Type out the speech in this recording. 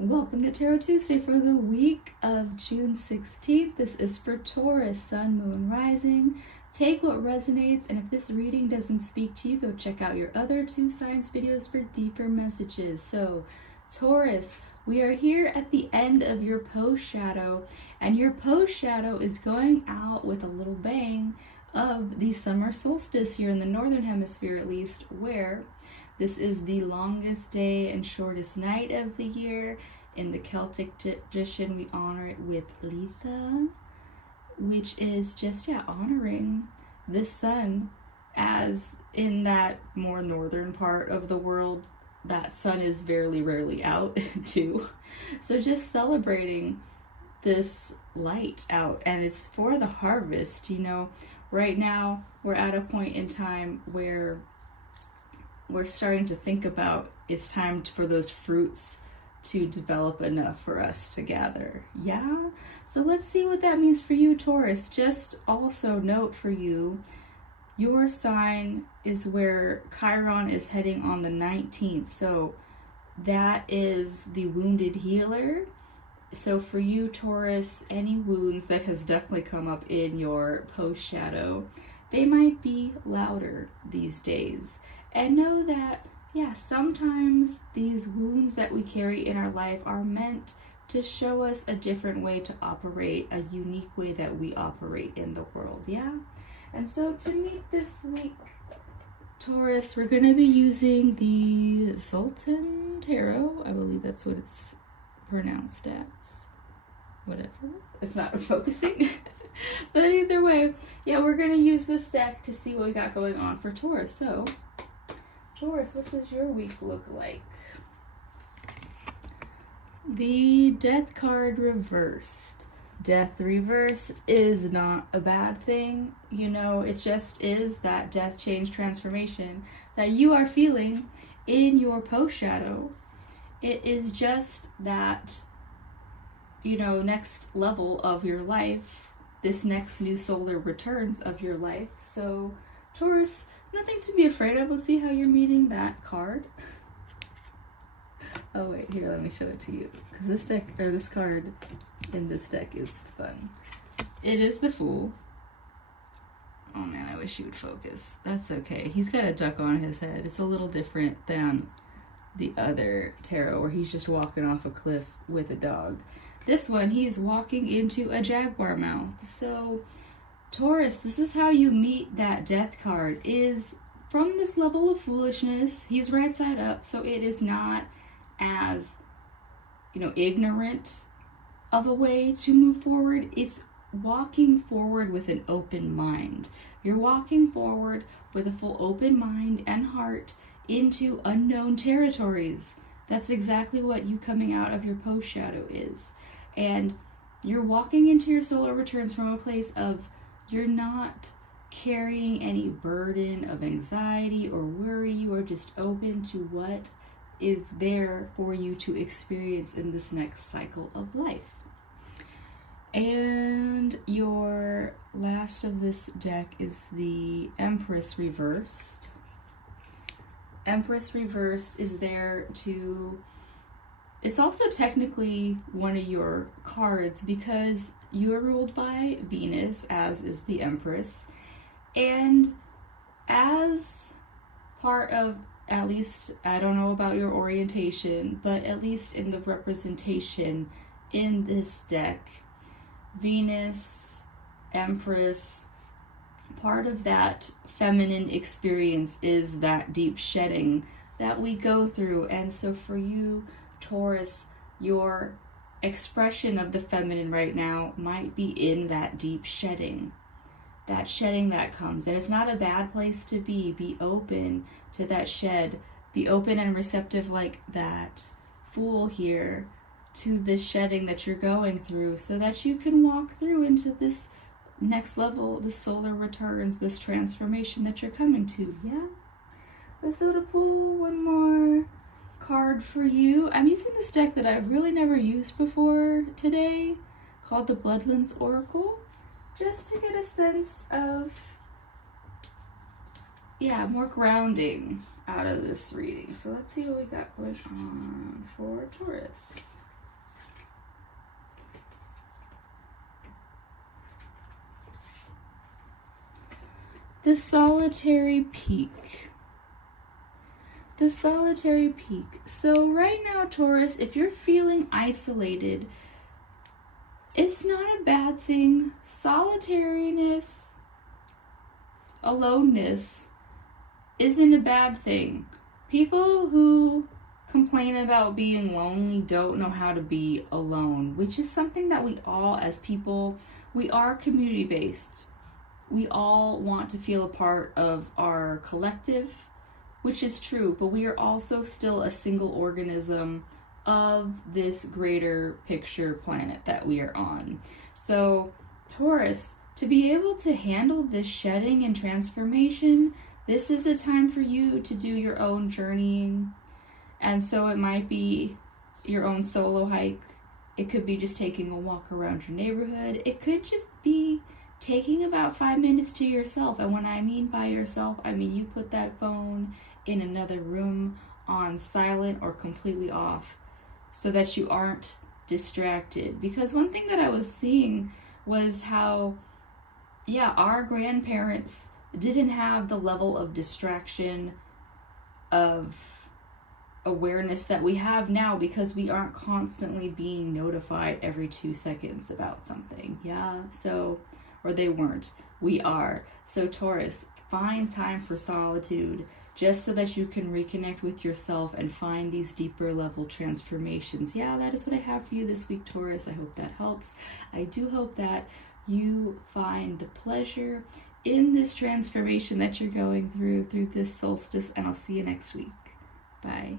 Welcome to Tarot Tuesday for the week of June 16th. This is for Taurus, Sun, Moon, Rising. Take what resonates, and if this reading doesn't speak to you, go check out your other two signs videos for deeper messages. So, Taurus, we are here at the end of your post shadow, and your post shadow is going out with a little bang of the summer solstice here in the northern hemisphere, at least, where this is the longest day and shortest night of the year. In the Celtic tradition, we honor it with Litha, which is just, honoring the sun, as in that more northern part of the world, that sun is very rarely out too. So just celebrating this light out, and it's for the harvest. Right now we're at a point in time where we're starting to think about it's time for those fruits to develop enough for us to gather. Yeah? So let's see what that means for you, Taurus. Just also note for you, your sign is where Chiron is heading on the 19th. So that is the wounded healer. So for you, Taurus, any wounds that has definitely come up in your post shadow, they might be louder these days. And know that, sometimes these wounds that we carry in our life are meant to show us a different way to operate, a unique way that we operate in the world, And so to meet this week, Taurus, we're going to be using the Xultún Tarot. I believe that's what it's pronounced as. Whatever. It's not focusing. But either way, we're going to use this deck to see what we got going on for Taurus. So, Taurus, what does your week look like? The Death card reversed. Death reversed is not a bad thing. It just is that death, change, transformation that you are feeling in your post shadow. It is just that, next level of your life, this next new solar returns of your life. So, Taurus, nothing to be afraid of. Let's see how you're meeting that card. Oh wait, here, let me show it to you. Because this card in this deck is fun. It is the Fool. Oh man, I wish you would focus. That's okay. He's got a duck on his head. It's a little different than the other tarot where he's just walking off a cliff with a dog. This one, he's walking into a jaguar mouth. So, Taurus, this is how you meet that death card, is from this level of foolishness. He's right side up, so it is not as, ignorant of a way to move forward. It's walking forward with an open mind. You're walking forward with a full open mind and heart into unknown territories. That's exactly what you coming out of your post shadow is. And you're walking into your solar returns from a place of you're not carrying any burden of anxiety or worry. You are just open to what is there for you to experience in this next cycle of life. And your last of this deck is the Empress reversed. Empress reversed is there to... It's also technically one of your cards because you are ruled by Venus, as is the Empress. And as part of, at least, I don't know about your orientation, but at least in the representation in this deck, Venus, Empress, part of that feminine experience is that deep shedding that we go through. And so for you, Taurus, your expression of the feminine right now might be in that deep shedding. That shedding that comes. And it's not a bad place to be. Be open to that shed. Be open and receptive like that Fool here to the shedding that you're going through so that you can walk through into this next level, the solar returns, this transformation that you're coming to, So to pull one more card for you, I'm using this deck that I've really never used before today, called the Bloodlines Oracle, just to get a sense of, more grounding out of this reading. So let's see what we got going on for Taurus. The solitary peak. The solitary peak. So right now, Taurus, if you're feeling isolated, it's not a bad thing. Solitariness, aloneness, isn't a bad thing. People who complain about being lonely don't know how to be alone, which is something that we all, as people, we are community-based. We all want to feel a part of our collective, which is true, but we are also still a single organism of this greater picture planet that we are on. So, Taurus, to be able to handle this shedding and transformation, this is a time for you to do your own journeying. And so it might be your own solo hike. It could be just taking a walk around your neighborhood. It could just be taking about 5 minutes to yourself. And when I mean by yourself, I mean you put that phone in another room on silent or completely off so that you aren't distracted. Because one thing that I was seeing was how, yeah, our grandparents didn't have the level of distraction, of awareness that we have now, because we aren't constantly being notified every 2 seconds about something. Yeah, so, or they weren't. We are. So Taurus, find time for solitude just so that you can reconnect with yourself and find these deeper level transformations. Yeah, that is what I have for you this week, Taurus. I hope that helps. I do hope that you find the pleasure in this transformation that you're going through this solstice, and I'll see you next week. Bye.